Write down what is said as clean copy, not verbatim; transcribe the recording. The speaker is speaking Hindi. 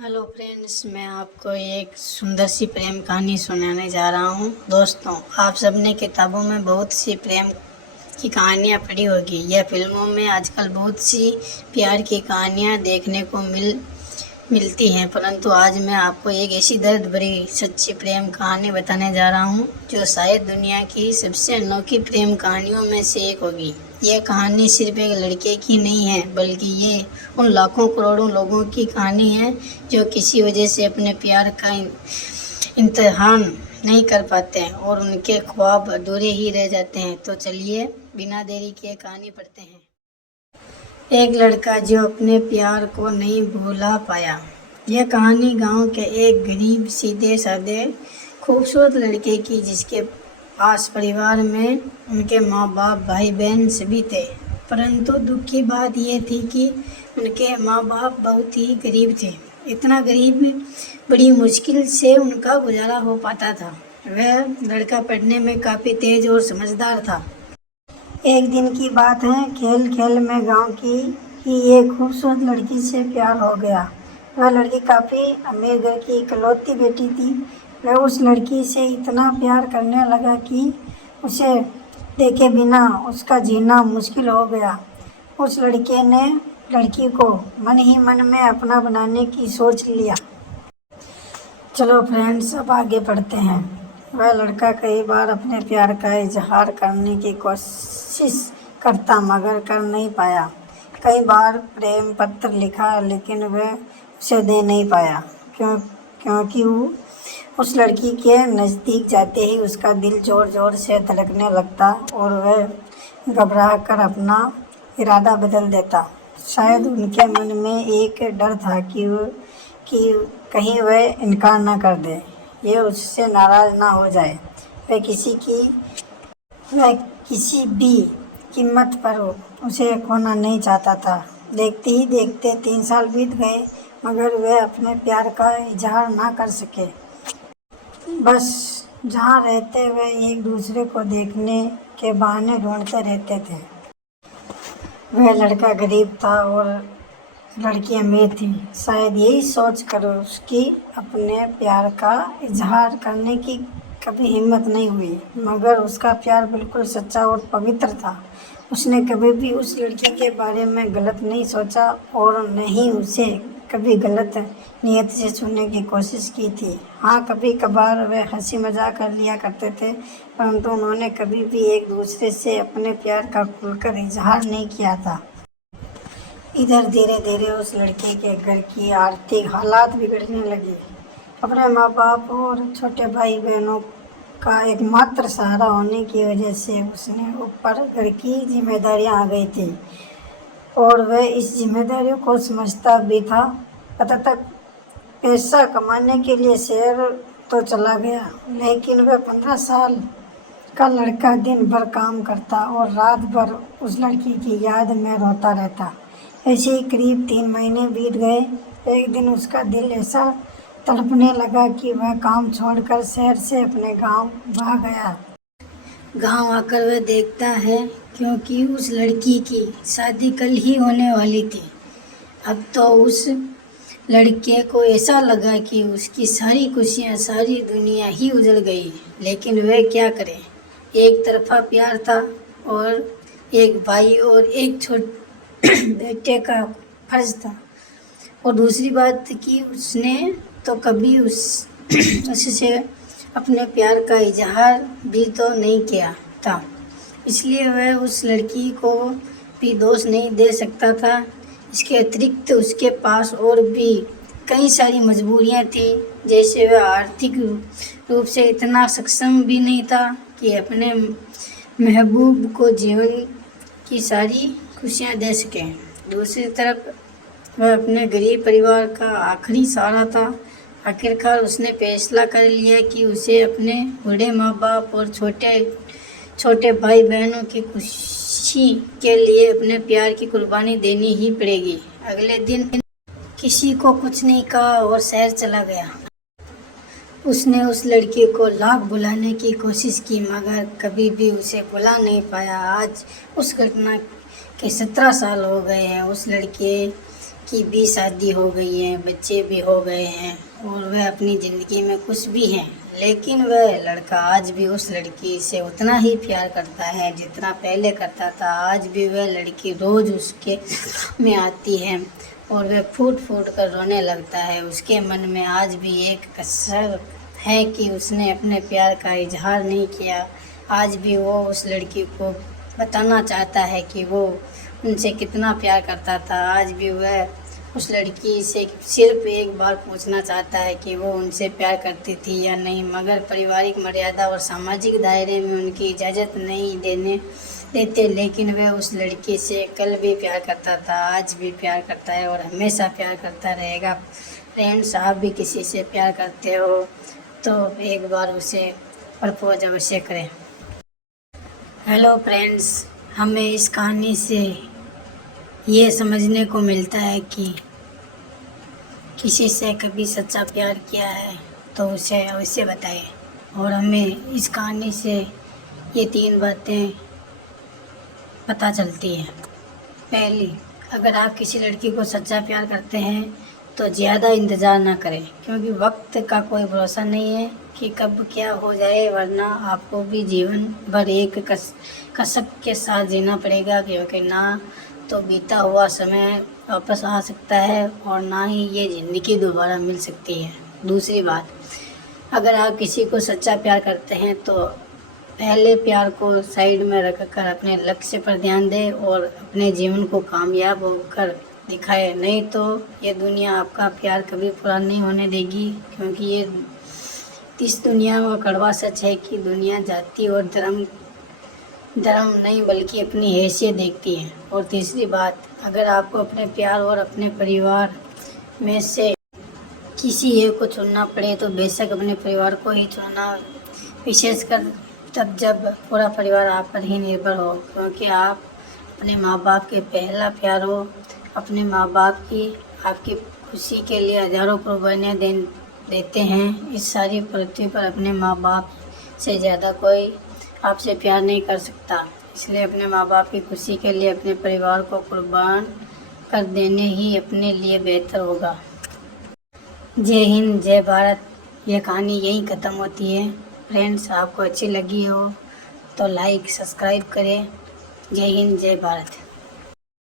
हेलो फ्रेंड्स, मैं आपको एक सुंदर सी प्रेम कहानी सुनाने जा रहा हूँ। दोस्तों, आप सबने किताबों में बहुत सी प्रेम की कहानियाँ पढ़ी होगी या फिल्मों में आजकल बहुत सी प्यार की कहानियाँ देखने को मिलती हैं, परंतु आज मैं आपको एक ऐसी दर्द भरी सच्ची प्रेम कहानी बताने जा रहा हूँ जो शायद दुनिया की सबसे अनोखी प्रेम कहानियों में से एक होगी। यह कहानी सिर्फ एक लड़के की नहीं है, बल्कि ये उन लाखों करोड़ों लोगों की कहानी है जो किसी वजह से अपने प्यार का इम्तिहान नहीं कर पाते हैं और उनके ख्वाब अधूरे ही रह जाते हैं। तो चलिए बिना देरी किए कहानी पढ़ते हैं। एक लड़का जो अपने प्यार को नहीं भुला पाया। यह कहानी गांव के एक गरीब, सीधे साधे, खूबसूरत लड़के की, जिसके पास परिवार में उनके माँ बाप, भाई बहन सभी थे। परंतु दुख की बात यह थी कि उनके माँ बाप बहुत ही गरीब थे। इतना गरीब, बड़ी मुश्किल से उनका गुजारा हो पाता था। वह लड़का पढ़ने में काफ़ी तेज और समझदार था। एक दिन की बात है, खेल खेल में गांव की ही एक खूबसूरत लड़की से प्यार हो गया। वह लड़की काफ़ी अमीर घर की इकलौती बेटी थी। वह उस लड़की से इतना प्यार करने लगा कि उसे देखे बिना उसका जीना मुश्किल हो गया। उस लड़के ने लड़की को मन ही मन में अपना बनाने की सोच लिया। चलो फ्रेंड्स, अब आगे बढ़ते हैं। वह लड़का कई बार अपने प्यार का इजहार करने की कोशिश करता, मगर कर नहीं पाया। कई बार प्रेम पत्र लिखा, लेकिन वह उसे दे नहीं पाया, क्योंकि वो उस लड़की के नज़दीक जाते ही उसका दिल ज़ोर ज़ोर से धड़कने लगता और वह घबरा कर अपना इरादा बदल देता। शायद उनके मन में एक डर था कि कहीं वह इनकार न कर दे, ये उससे नाराज़ ना हो जाए। वह किसी भी कीमत पर उसे खोना नहीं चाहता था। देखते ही देखते 3 साल बीत गए, मगर वह अपने प्यार का इजहार ना कर सके। बस जहाँ रहते वह एक दूसरे को देखने के बहाने ढूंढते रहते थे। वह लड़का गरीब था और लड़की अमीर थी। शायद यही सोच कर उसकी अपने प्यार का इजहार करने की कभी हिम्मत नहीं हुई, मगर उसका प्यार बिल्कुल सच्चा और पवित्र था। उसने कभी भी उस लड़की के बारे में गलत नहीं सोचा और न ही उसे कभी गलत नीयत से छूने की कोशिश की थी। हाँ, कभी कभार वे हंसी मजाक कर लिया करते थे, परंतु उन्होंने कभी भी एक दूसरे से अपने प्यार का खुलकर इजहार नहीं किया था। इधर धीरे धीरे उस लड़के के घर की आर्थिक हालात बिगड़ने लगी। अपने माँ बाप और छोटे भाई बहनों का एकमात्र सहारा होने की वजह से उसने ऊपर घर की जिम्मेदारियां आ गई थी और वह इस जिम्मेदारियों को समझता भी था। तक पैसा कमाने के लिए शहर तो चला गया, लेकिन वह 15 साल का लड़का दिन भर काम करता और रात भर उस लड़की की याद में रोता रहता। ऐसे ही करीब 3 महीने बीत गए। एक दिन उसका दिल ऐसा तड़पने लगा कि वह काम छोड़कर शहर से अपने गांव भाग गया। गांव आकर वह देखता है, क्योंकि उस लड़की की शादी कल ही होने वाली थी। अब तो उस लड़के को ऐसा लगा कि उसकी सारी खुशियाँ, सारी दुनिया ही उजड़ गई। लेकिन वह क्या करे, एक तरफा प्यार था और एक भाई और एक बेटे का फर्ज था, और दूसरी बात कि उसने तो कभी उससे अपने प्यार का इजहार भी तो नहीं किया था। इसलिए वह उस लड़की को भी दोष नहीं दे सकता था। इसके अतिरिक्त उसके पास और भी कई सारी मजबूरियां थी, जैसे वह आर्थिक रूप से इतना सक्षम भी नहीं था कि अपने महबूब को जीवन की सारी खुशियां दे सके। दूसरी तरफ वह अपने गरीब परिवार का आखिरी सहारा था। आखिरकार उसने फैसला कर लिया कि उसे अपने बूढ़े माँ बाप और छोटे भाई बहनों की खुशी के लिए अपने प्यार की कुर्बानी देनी ही पड़ेगी। अगले दिन किसी को कुछ नहीं कहा और शहर चला गया। उसने उस लड़की को लाख बुलाने की कोशिश की, मगर कभी भी उसे बुला नहीं पाया। आज उस घटना के 17 साल हो गए हैं। उस लड़के की भी शादी हो गई है, बच्चे भी हो गए हैं और वह अपनी ज़िंदगी में खुश भी हैं, लेकिन वह लड़का आज भी उस लड़की से उतना ही प्यार करता है जितना पहले करता था। आज भी वह लड़की रोज़ उसके में आती है और वह फूट फूट कर रोने लगता है। उसके मन में आज भी एक कसर है कि उसने अपने प्यार का इजहार नहीं किया। आज भी वो उस लड़की को बताना चाहता है कि वो उनसे कितना प्यार करता था। आज भी वह उस लड़की से सिर्फ एक बार पूछना चाहता है कि वो उनसे प्यार करती थी या नहीं, मगर पारिवारिक मर्यादा और सामाजिक दायरे में उनकी इजाज़त नहीं देते। लेकिन वह उस लड़की से कल भी प्यार करता था, आज भी प्यार करता है और हमेशा प्यार करता रहेगा। फ्रेंड्स, आप भी किसी से प्यार करते हो तो एक बार उसे प्रपोज अवश्य करें। हेलो फ्रेंड्स, हमें इस कहानी से ये समझने को मिलता है कि किसी से कभी सच्चा प्यार किया है तो उसे अवश्य बताएं। और हमें इस कहानी से ये 3 बातें पता चलती हैं। पहली, अगर आप किसी लड़की को सच्चा प्यार करते हैं तो ज़्यादा इंतज़ार ना करें, क्योंकि वक्त का कोई भरोसा नहीं है कि कब क्या हो जाए, वरना आपको भी जीवन भर एक कसक के साथ जीना पड़ेगा, क्योंकि ना तो बीता हुआ समय वापस आ सकता है और ना ही ये ज़िंदगी दोबारा मिल सकती है। दूसरी बात, अगर आप किसी को सच्चा प्यार करते हैं तो पहले प्यार को साइड में रखकर अपने लक्ष्य पर ध्यान दें और अपने जीवन को कामयाब होकर दिखाए, नहीं तो ये दुनिया आपका प्यार कभी पूरा नहीं होने देगी। क्योंकि ये इस दुनिया में कड़वा सच है कि दुनिया जाति और धर्म नहीं बल्कि अपनी हैसियत देखती है। और तीसरी बात, अगर आपको अपने प्यार और अपने परिवार में से किसी एक को चुनना पड़े तो बेशक अपने परिवार को ही चुनना, विशेषकर तब जब पूरा परिवार आप पर ही निर्भर हो, क्योंकि आप अपने माँ बाप के पहला प्यार हो। अपने माँ बाप की आपकी खुशी के लिए हज़ारों कुर्बानियाँ देते हैं। इस सारी पृथ्वी पर अपने माँ बाप से ज़्यादा कोई आपसे प्यार नहीं कर सकता, इसलिए अपने माँ बाप की खुशी के लिए अपने परिवार को कुर्बान कर देने ही अपने लिए बेहतर होगा। जय हिंद, जय भारत। यह कहानी यहीं ख़त्म होती है। फ्रेंड्स, आपको अच्छी लगी हो तो लाइक सब्सक्राइब करें। जय हिंद, जय भारत।